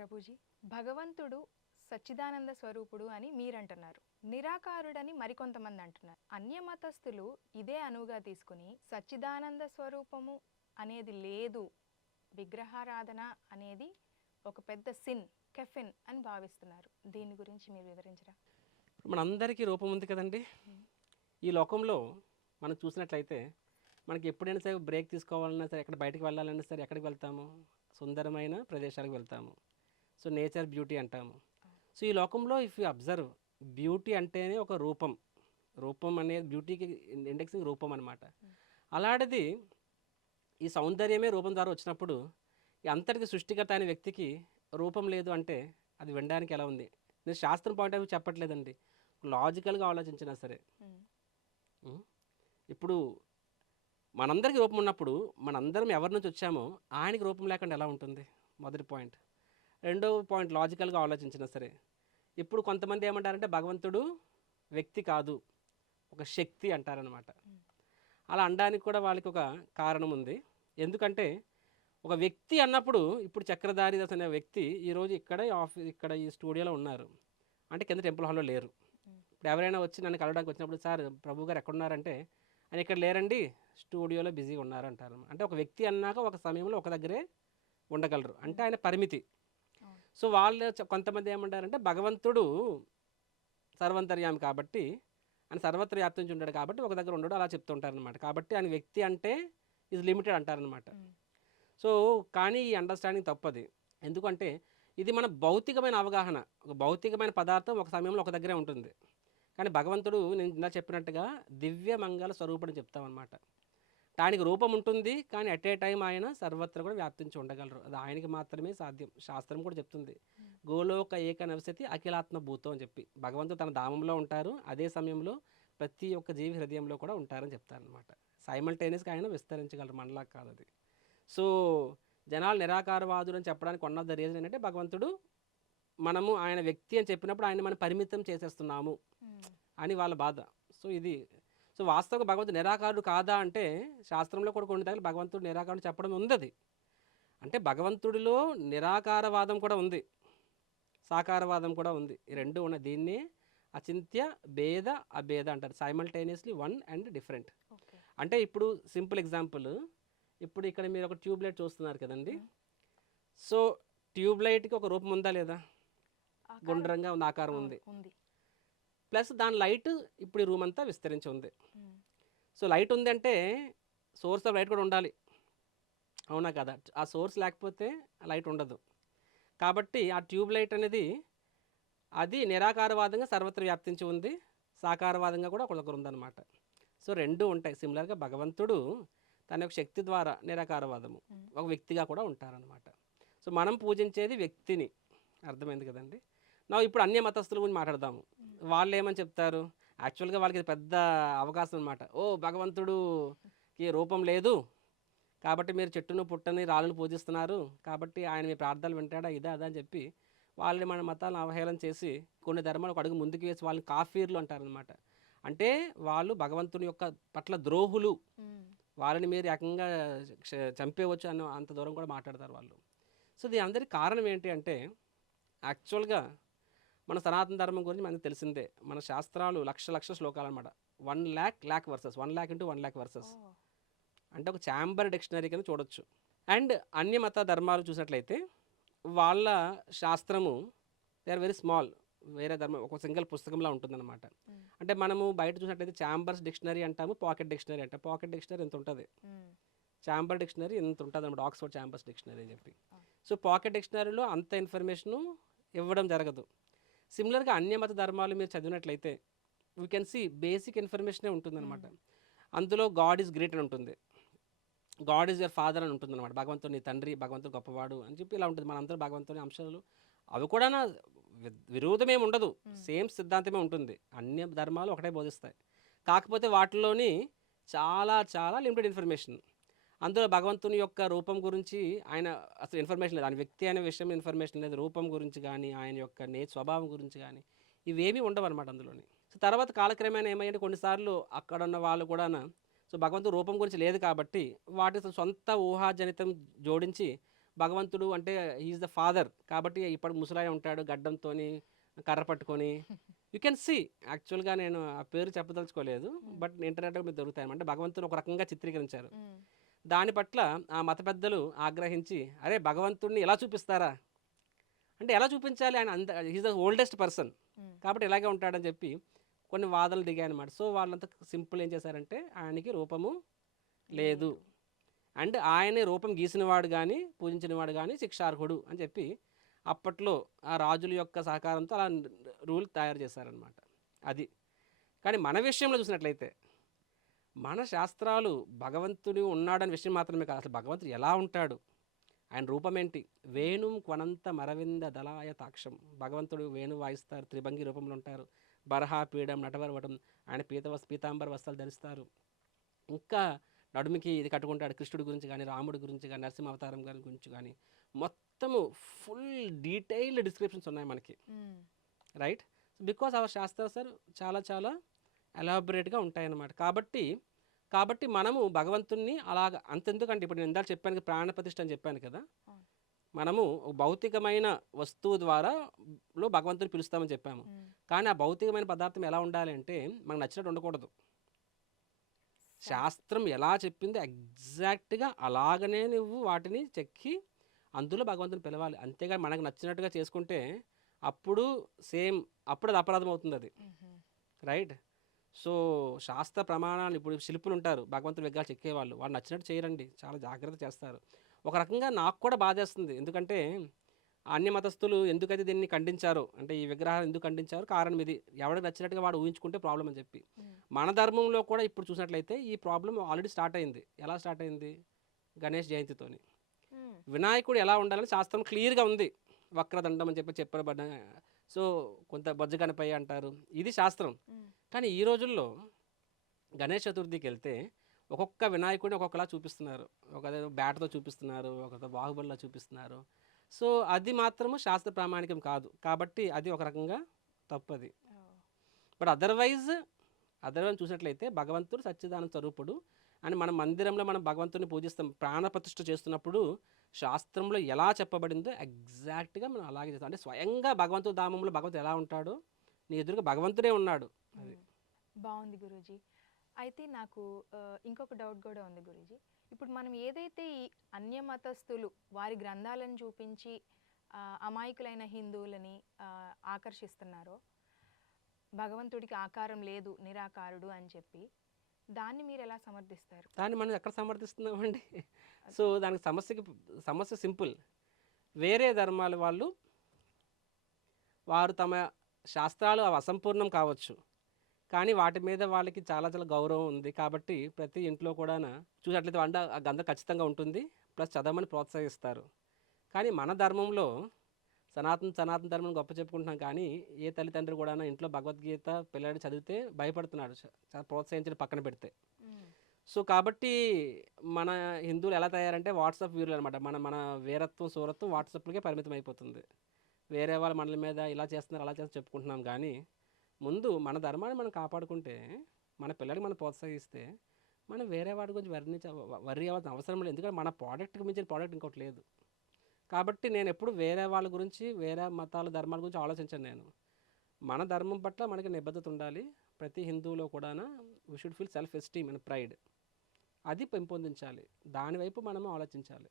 ప్రభుజీ భగవంతుడు సచ్చిదానంద స్వరూపుడు అని మీరంటున్నారు. నిరాకారుడని మరికొంతమంది అంటున్నారు అన్య మతస్థులు ఇదే అనువుగా తీసుకుని సచ్చిదానంద స్వరూపము అనేది లేదు విగ్రహారాధన అనేది ఒక పెద్ద సిన్ కెఫిన్ అని భావిస్తున్నారు. దీని గురించి మీరు వివరించరా? ఇప్పుడు మనందరికీ రూపం ఉంది కదండి. ఈ లోకంలో మనం చూసినట్లయితే మనకి ఎప్పుడైనా సరే బ్రేక్ తీసుకోవాలన్నా సరే ఎక్కడ బయటకు వెళ్ళాలన్నా సరే ఎక్కడికి వెళ్తాము? సుందరమైన ప్రదేశాలకు వెళ్తాము. సో నేచర్ బ్యూటీ అంటాము. సో ఈ లోకంలో ఇఫ్ యూ అబ్జర్వ్ బ్యూటీ అంటేనే ఒక రూపం. రూపం అనేది బ్యూటీకి ఇండెక్సింగ్ రూపం అనమాట అలాంటిది ఈ సౌందర్యమే రూపం ద్వారా వచ్చినప్పుడు ఈ అంతటికి సృష్టికర్త అనే వ్యక్తికి రూపం లేదు అంటే అది వినడానికి ఎలా ఉంది? నేను శాస్త్రం పాయింట్ ఆఫ్ వ్యూ చెప్పట్లేదండి. లాజికల్గా ఆలోచించినా సరే? ఇప్పుడు మనందరికీ రూపం ఉన్నప్పుడు మనందరం ఎవరి నుంచి వచ్చామో ఆయనకి రూపం లేకుండా ఎలా ఉంటుంది? మొదటి పాయింట్ రెండో పాయింట్ లాజికల్గా ఆలోచించినా సరే ఇప్పుడు కొంతమంది ఏమంటారంటే భగవంతుడు వ్యక్తి కాదు ఒక శక్తి అంటారనమాట అలా అనడానికి కూడా వాళ్ళకి ఒక కారణం ఉంది. ఎందుకంటే ఒక వ్యక్తి అన్నప్పుడు ఇప్పుడు చక్రధారి దాస్ అనే వ్యక్తి ఈరోజు ఇక్కడ ఆఫీస్ ఇక్కడ ఈ స్టూడియోలో ఉన్నారు. అంటే కింద టెంపుల్ హాల్లో లేరు. ఇప్పుడు ఎవరైనా వచ్చి నన్ను కలవడానికి వచ్చినప్పుడు సార్ ప్రభు గారు ఎక్కడున్నారంటే ఆయన ఇక్కడ లేరండి స్టూడియోలో బిజీగా ఉన్నారు అంటారు అంటే ఒక వ్యక్తి అన్నాక ఒక సమయంలో ఒక దగ్గరే ఉండగలరు. అంటే ఆయన పరిమితి. సో వాళ్ళు కొంతమంది ఏమంటారంటే భగవంతుడు సర్వంతర్యామి కాబట్టి ఆయన సర్వత్ర వ్యాప్తించి ఉంటాడు కాబట్టి ఒక దగ్గర ఉండడు అలా చెప్తుంటారు అనమాట కాబట్టి ఆయన వ్యక్తి అంటే ఇది లిమిటెడ్ అంటారనమాట సో కానీ ఈ అండర్స్టాండింగ్ తప్పది. ఎందుకంటే ఇది మన భౌతికమైన అవగాహన. ఒక భౌతికమైన పదార్థం ఒక సమయంలో ఒక దగ్గరే ఉంటుంది. కానీ భగవంతుడు నేను ఇందా చెప్పినట్టుగా దివ్య మంగళ స్వరూపుడు చెప్తామన్నమాట. దానికి రూపం ఉంటుంది. కానీ అట్ ఏ టైం ఆయన సర్వత్ర కూడా వ్యాప్తించి ఉండగలరు. అది ఆయనకి మాత్రమే సాధ్యం. శాస్త్రం కూడా చెప్తుంది. గోలోక ఏక నవసతి అఖిలాత్మ భూతం అని చెప్పి. భగవంతుడు తన ధామంలో ఉంటారు. అదే సమయంలో ప్రతి ఒక్క జీవి హృదయంలో కూడా ఉంటారని చెప్తారనమాట సైమల్టేనియస్గా ఆయన విస్తరించగలరు. మనలా కాదు అది. సో జనాలు నిరాకారవాదుడు అని చెప్పడానికి వన్ ఆఫ్ ద రీజన్ ఏంటంటే భగవంతుడు మనము ఆయన వ్యక్తి అని చెప్పినప్పుడు ఆయన మనం పరిమితం చేసేస్తున్నాము అని వాళ్ళ బాధ. సో ఇది సో వాస్తవంగా భగవంతుడు నిరాకారుడు కాదా అంటే శాస్త్రంలో కూడా కొన్ని దగ్గర భగవంతుడు నిరాకారుడు చెప్పడం ఉంది అంటే భగవంతుడిలో నిరాకారవాదం కూడా ఉంది. సాకారవాదం కూడా ఉంది. ఈ రెండు ఉన్నాయి. దీన్ని అచింత్య భేద అభేద అంటారు. సైమల్టేనియస్లీ వన్ అండ్ డిఫరెంట్ అంటే ఇప్పుడు సింపుల్ ఎగ్జాంపుల్. ఇప్పుడు ఇక్కడ మీరు ఒక ట్యూబ్ లైట్ చూస్తున్నారు కదండి. సో ట్యూబ్ లైట్కి ఒక రూపం ఉందా లేదా? గుండ్రంగా ఉన్న ఆకారం ఉంది. ప్లస్ దాని లైట్ ఇప్పుడు ఈ రూమ్ అంతా విస్తరించి ఉంది. సో లైట్ ఉందంటే సోర్స్ ఆఫ్ లైట్ కూడా ఉండాలి. అవునా కదా? ఆ సోర్స్ లేకపోతే లైట్ ఉండదు. కాబట్టి ఆ ట్యూబ్ లైట్ అనేది అది నిరాకారవాదంగా సర్వత్ర వ్యాప్తించి ఉంది. సాకారవాదంగా కూడా ఒకరికొకరు ఉందన్నమాట. సో రెండు ఉంటాయి. సిమిలర్గా భగవంతుడు తన యొక్క శక్తి ద్వారా నిరాకారవాదము. ఒక వ్యక్తిగా కూడా ఉంటారనమాట సో మనం పూజించేది వ్యక్తిని. అర్థమైంది కదండి? నా ఇప్పుడు అన్య మతస్థుల గురించి మాట్లాడదాము. వాళ్ళు ఏమని చెప్తారు? యాక్చువల్గా వాళ్ళకి పెద్ద అవకాశం అనమాట ఓ భగవంతుడుకి రూపం లేదు. కాబట్టి మీరు చెట్టును పుట్టని రాళ్ళను పూజిస్తున్నారు. కాబట్టి ఆయన మీ ప్రార్థనలు వింటాడా? ఇదా అదా అని చెప్పి వాళ్ళని మన మతాలను అవహేళన చేసి కొన్ని ధర్మాలు ఒక అడుగు ముందుకు వేసి వాళ్ళని కాఫీర్లు అంటారనమాట అంటే వాళ్ళు భగవంతుని యొక్క పట్ల ద్రోహులు. వాళ్ళని మీరు ఏకంగా చంపేయవచ్చు అన్న అంత దూరం కూడా మాట్లాడతారు వాళ్ళు. సో దీని అందరికి కారణం ఏంటి అంటే యాక్చువల్గా మన సనాతన ధర్మం గురించి మనకు తెలిసిందే. మన శాస్త్రాలు లక్ష లక్ష శ్లోకాలు అనమాట one lakh lakh verses. One lakh into one lakh verses. అంటే ఒక ఛాంబర్ డిక్షనరీ కింద చూడొచ్చు. అండ్ అన్య మత ధర్మాలు చూసినట్లయితే వాళ్ళ శాస్త్రము దే ఆర్ వెరీ స్మాల్ వేరే ధర్మం ఒక సింగిల్ పుస్తకంలా ఉంటుందన్నమాట. అంటే మనము బయట చూసినట్లయితే ఛాంబర్స్ డిక్షనరీ అంటాము పాకెట్ డిక్షనరీ అంటాం పాకెట్ డిక్షనరీ ఎంత ఉంటుంది. ఛాంబర్ డిక్షనరీ ఎంత ఉంటుంది అనమాట ఆక్స్ఫర్డ్ ఛాంబర్స్ డిక్షనరీ అని చెప్పి. సో పాకెట్ డిక్షనరీలో అంత ఇన్ఫర్మేషను ఇవ్వడం జరగదు. సిమిలర్గా అన్య మత ధర్మాలు మీరు చదివినట్లయితే వీ కెన్ సి బేసిక్ ఇన్ఫర్మేషనే ఉంటుందన్నమాట. అందులో గాడ్ ఈజ్ గ్రేట్ అని ఉంటుంది. గాడ్ ఈజ్ యర్ ఫాదర్ అని ఉంటుంది అనమాట భగవంతుడు నీ తండ్రి భగవంతుడు గొప్పవాడు అని చెప్పి ఇలా ఉంటుంది. మనందరూ భగవంతుని అంశాలు. అవి కూడా విరోధమేమి ఉండదు. సేమ్ సిద్ధాంతమే ఉంటుంది. అన్ని ధర్మాలు ఒకటే బోధిస్తాయి. కాకపోతే వాటిలోని చాలా చాలా లిమిటెడ్ ఇన్ఫర్మేషన్ అందులో భగవంతుని యొక్క రూపం గురించి ఆయన అసలు ఇన్ఫర్మేషన్ లేదు. ఆయన వ్యక్తి అనే విషయం ఇన్ఫర్మేషన్ లేదు. రూపం గురించి కానీ ఆయన యొక్క నే స్వభావం గురించి కానీ ఇవేమీ ఉండవు అనమాట అందులోని. సో తర్వాత కాలక్రమేణా ఏమైందంటే కొన్నిసార్లు అక్కడ ఉన్న వాళ్ళు కూడా సో భగవంతుడు రూపం గురించి లేదు కాబట్టి వాటి సొంత ఊహాజనితం జోడించి భగవంతుడు అంటే ఈజ్ ద ఫాదర్ కాబట్టి ఇప్పుడు ముసలాయ ఉంటాడు గడ్డంతోని కర్ర పట్టుకొని. యూ కెన్ సీ యాక్చువల్గా నేను ఆ పేరు చెప్పదలుచుకోలేదు బట్ ఇంటర్నెట్లో మీరు దొరుకుతాయి అంటే భగవంతుని ఒక రకంగా చిత్రీకరించారు. మ్మ్. దాని పట్ల ఆ మత పెద్దలు ఆగ్రహించి అరే భగవంతుడిని ఎలా చూపిస్తారా? అంటే ఎలా చూపించాలి? ఆయన అంత ఈజ్ ద ఓల్డెస్ట్ పర్సన్. కాబట్టి ఇలాగే ఉంటాడని చెప్పి కొన్ని వాదనలు దిగాయి అనమాట సో వాళ్ళంతా సింపుల్ ఏం చేశారంటే ఆయనకి రూపము లేదు. అండ్ ఆయనే రూపం గీసినవాడు కానీ పూజించినవాడు కానీ శిక్షార్హుడు అని చెప్పి అప్పట్లో ఆ రాజుల యొక్క సహకారంతో అలా రూల్ తయారు చేశారనమాట అది. కానీ మన విషయంలో చూసినట్లయితే మన శాస్త్రాలు భగవంతుడు ఉన్నాడని విషయం మాత్రమే కాదు. అసలు భగవంతుడు ఎలా ఉంటాడు? ఆయన రూపం ఏంటి? వేణుం క్వనంత మరవింద దళాయ తాక్షం. భగవంతుడు వేణు వాయిస్తారు త్రిభంగి రూపంలో ఉంటారు. బరహా పీడం నటవరవటం ఆయన పీత పీతాంబర వస్త్రాలు ధరిస్తారు. ఇంకా నడుముకి ఇది కట్టుకుంటాడు. కృష్ణుడి గురించి కానీ రాముడి గురించి కానీ నరసింహ అవతారం గారి గురించి కానీ మొత్తము ఫుల్ డీటెయిల్డ్ డిస్క్రిప్షన్స్ ఉన్నాయి మనకి. Right? Because our shastra sir చాలా చాలా ఎలాబరేట్గా ఉంటాయన్నమాట కాబట్టి కాబట్టి మనము భగవంతుణ్ణి అలాగ అంతెందుకంటే ఇప్పుడు నేను ఇందాక చెప్పాను కదా, ప్రాణ ప్రతిష్ఠ అని చెప్పాను కదా. మనము భౌతికమైన వస్తువు ద్వారా లో భగవంతుని పిలుస్తామని చెప్పాము. కానీ ఆ భౌతికమైన పదార్థం ఎలా ఉండాలి అంటే మనకు నచ్చినట్టు ఉండకూడదు శాస్త్రం ఎలా చెప్పిందో ఎగ్జాక్ట్గా అలాగనే నువ్వు వాటిని చెక్కి అందులో భగవంతుని పిలవాలి అంతేగాని మనకు నచ్చినట్టుగా చేసుకుంటే అప్పుడు సేమ్ అప్పుడు అది అపరాధం అవుతుంది అది. రైట్ సో శాస్త్ర ప్రమాణాలు ఇప్పుడు శిల్పులు ఉంటారు భగవంతుని విగ్రహాలు చెక్కేవాళ్ళు. వాళ్ళు నచ్చినట్టు చేయరండి. చాలా జాగ్రత్త చేస్తారు. ఒక రకంగా నాకు కూడా బాధేస్తుంది. ఎందుకంటే అన్య మతస్థులు ఎందుకైతే దీన్ని ఖండించారో అంటే ఈ విగ్రహాలు ఎందుకు ఖండించారో కారణం ఇది. ఎవరికి నచ్చినట్టుగా వాడు ఊహించుకుంటే ప్రాబ్లం అని చెప్పి. మన ధర్మంలో కూడా ఇప్పుడు చూసినట్లయితే ఈ ప్రాబ్లం ఆల్రెడీ స్టార్ట్ అయింది. ఎలా స్టార్ట్ అయింది? గణేష్ జయంతితోని. వినాయకుడు ఎలా ఉండాలని శాస్త్రం క్లియర్గా ఉంది. వక్రదండం అని చెప్పి చెప్పబడిన సో కొంత బొజ్జ గణపయ్య అంటారు. ఇది శాస్త్రం. కానీ ఈ రోజుల్లో గణేష్ చతుర్థికి వెళ్తే ఒక్కొక్క వినాయకుడిని ఒక్కొక్కలా చూపిస్తున్నారు. ఒక బ్యాట్తో చూపిస్తున్నారు ఒక బాహుబలిలా చూపిస్తున్నారు. సో అది మాత్రము శాస్త్ర ప్రామాణికం కాదు. కాబట్టి అది ఒక రకంగా తప్పది. బట్ అదర్వైజ్ అదర్వైజ్ చూసినట్లయితే భగవంతుడు సచ్చిదానంద స్వరూపుడు అని మన మందిరంలో మనం భగవంతుని పూజిస్తాం. ప్రాణ ప్రతిష్ఠ చేస్తున్నప్పుడు శాస్త్రంలో ఎలా చెప్పబడిందో ఎగ్జాక్ట్గా మనం అలాగే చేస్తాం. అంటే స్వయంగా భగవంతుడు ధామంలో భగవంతుడు ఎలా ఉంటాడో? నీ ఎదురుగా భగవంతుడే ఉన్నాడు. అది. బాగుంది గురూజీ. అయితే నాకు ఇంకొక డౌట్ కూడా ఉంది గురూజీ. ఇప్పుడు మనం ఏదైతే ఈ అన్య మతస్థులు వారి గ్రంథాలను చూపించి అమాయకులైన హిందువులని ఆకర్షిస్తున్నారో భగవంతుడికి ఆకారం లేదు నిరాకారుడు అని చెప్పి దాన్ని మీరు ఎలా సమర్థిస్తారు? దాన్ని మనం ఎక్కడ సమర్థిస్తున్నామండి? సో దానికి సమస్యకి సమస్య సింపుల్. వేరే ధర్మాల వాళ్ళు వారు తమ శాస్త్రాలు అవి అసంపూర్ణం కావచ్చు. కానీ వాటి మీద వాళ్ళకి చాలా చాలా గౌరవం ఉంది. కాబట్టి ప్రతి ఇంట్లో కూడా చూసినట్లయితే వంట ఆ గంధ ఖచ్చితంగా ఉంటుంది. ప్లస్ చదవమని ప్రోత్సహిస్తారు. కానీ మన ధర్మంలో సనాతన సనాతన ధర్మం గొప్ప చెప్పుకుంటున్నాం కానీ ఏ తల్లిదండ్రులు కూడా ఇంట్లో భగవద్గీత పిల్లాడు చదివితే భయపడుతున్నాడు ప్రోత్సహించడం పక్కన పెడితే. సో కాబట్టి మన హిందువులు ఎలా తయారంటే వాట్సాప్ వీరులు అనమాట మన మన వీరత్వం సూరత్వం వాట్సాప్లకే పరిమితం అయిపోతుంది. వేరే వాళ్ళ మనల మీద ఇలా చేస్తున్నారు అలా చేస్తున్నారు చెప్పుకుంటున్నాం కానీ ముందు మన ధర్మాన్ని మనం కాపాడుకుంటే మన పిల్లలకి మనం ప్రోత్సహిస్తే మనం వేరే వాడి గురించి వర్ణించ వర్రీ అవ్వాల్సిన అవసరం లేదు. ఎందుకంటే మన ప్రోడక్ట్కి మించిన ప్రోడక్ట్ ఇంకోటి లేదు. కాబట్టి నేను ఎప్పుడు వేరే వాళ్ళ గురించి వేరే మతాల ధర్మాల గురించి ఆలోచించాను నేను. మన ధర్మం పట్ల మనకి నిబద్ధత ఉండాలి. ప్రతి హిందువులో కూడా we should feel self esteem and pride అది పెంపొందించాలి. దానివైపు మనము ఆలోచించాలి.